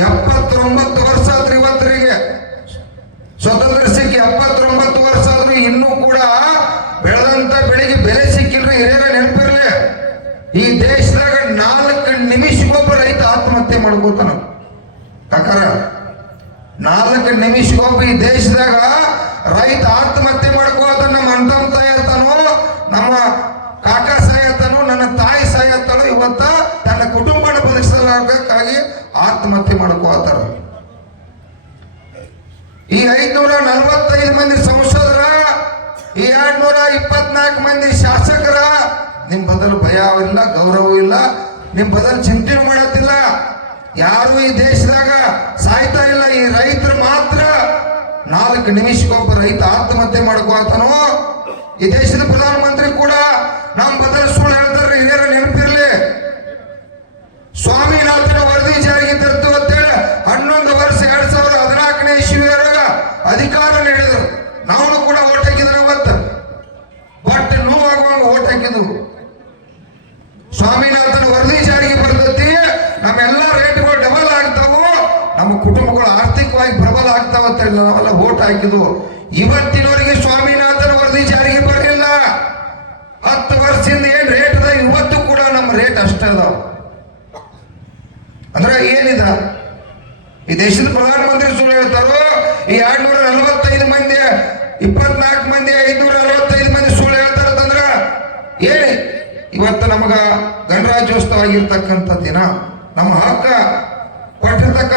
79 ವರ್ಷ ಆದ್ರೂ ಇವತ್ತರಿಗೆ ಸ್ವತಂತ್ರ ಸಿಕ್ಕಿ 79 ವರ್ಷ ಆದ್ರೂ ಇನ್ನೂ ಕೂಡ ಬೆಳೆದಂತ ಬೆಳೆಗೆ ಬೆಲೆ ಸಿಕ್ಕಿಲ್ರಿ. ಹಿರಿಯರ ನೆನಪಿರ್ಲಿ, ಈ ದೇಶದಾಗ 4 ನಿಮಿಷಗೊಬ್ಬ ರೈತ ಆತ್ಮಹತ್ಯೆ ಮಾಡ್ಕೋತಾನ. ಕಾಕಾರ 4 ನಿಮಿಷಗೊಬ್ಬ ಈ ದೇಶದಾಗ ರೈತ ಆತ್ಮಹತ್ಯೆ ಮಾಡ್ಕೋತಾನ. ನಮ್ಮ ಅಂತಮ್ಮ ಸಾಯತ್ತಾನೋ, ನಮ್ಮ ಕಾಕ ಸಾಯತ್ತಾನೋ, ನನ್ನ ತಾಯಿ ಸಾಯತ್ತಾನೋ, ಇವತ್ತ ತನ್ನ ಕುಟುಂಬನ ಬದುಕಿಸಲಾಗಕ್ಕಾಗಿ ಆತ್ಮಹತ್ಯೆ ಮಾಡ್ಕೋತಾರ. ಈ 545 ಮಂದಿ ಸಂಸದರ, ಈ 224 ಮಂದಿ ಶಾಸಕರ ನಿಮ್ ಬದಲು ಭಯ ಇಲ್ಲ, ಗೌರವ ಇಲ್ಲ, ನಿಮ್ ಬದಲು ಚಿಂತೆ ಮಾಡತ್ತಿಲ್ಲ. ಯಾರು ಈ ದೇಶದಾಗ ಸಾಯ್ತಾ ಇಲ್ಲ. ಈ ರೈತರು ಮಾತ್ರ 4 ನಿಮಿಷಕ್ಕೊಬ್ಬ ರೈತ ಆತ್ಮಹತ್ಯೆ ಮಾಡ್ಕೋತಾನೋ. ಈ ದೇಶದ ಪ್ರಧಾನಮಂತ್ರಿ ಕೂಡ ನಮ್ಮ ಬದಲು ಸುಳ್ಳು ಹೇಳ್ತಾರೆ. ಹಿರಿಯರ ನೆನಪಿರ್ಲಿ, ಸ್ವಾಮಿನಾಥನ ವರದಿ ಜಾರಿಗೆ ತರ್ತು ಅಂತೇಳಿ 11 ವರ್ಷ 2014ನೇ ಇಸ್ವಿಯೊಳಗ ಅಧಿಕಾರ ನೀಡಿದ್ರು. ನಾವು ಕೂಡ ಓಟ್ ಹಾಕಿದ್ರು. ಅವತ್ತು ಬಟ್ ನೋವಾಗುವಂಗ ಓಟ್ ಹಾಕಿದ್ವು. ಸ್ವಾಮಿನಾಥನ ವರದಿ ಜಾರಿಗೆ ಬರ್ತೈತಿ, ನಮ್ಮೆಲ್ಲ ರೇಟ್ಗಳು ಡಬಲ್ ಆಗ್ತಾವು, ನಮ್ಮ ಕುಟುಂಬಗಳು ಆರ್ಥಿಕವಾಗಿ ಪ್ರಬಲ ಆಗ್ತಾವ ಅಂತ ಹೇಳಿ ನಾವೆಲ್ಲ ಓಟ್ ಹಾಕಿದ್ವು. ಇವತ್ತಿನವರೆಗೆ ಸ್ವಾಮಿನಾಥನ ವರದಿ ಜಾರಿಗೆ ಬರಲಿಲ್ಲ. 10 ವರ್ಷದಿಂದ ಏನ್ ರೇಟ್ ಅದ, ಇವತ್ತು ಕೂಡ ನಮ್ಮ ರೇಟ್ ಅಷ್ಟೇ ಅದಾವ. ಅಂದ್ರೆ ಏನಿದ, ಈ ದೇಶದ ಪ್ರಧಾನಮಂತ್ರಿ ಸುಳ್ಳು ಹೇಳ್ತಾರೋ. ಈ 245 ಮಂದಿ, 24 ಮಂದಿ, 545 ಮಂದಿ ಸುಳ್ಳು ಹೇಳ್ತಾರಂದ್ರ ಹೇಳಿ. ಇವತ್ತು ನಮಗ ಗಣರಾಜ್ಯೋತ್ಸವ ಆಗಿರ್ತಕ್ಕಂಥ ದಿನ, ನಮ್ಮ ಹಕ್ಕ ಕೊಟ್ಟಿರ್ತಕ್ಕಂಥ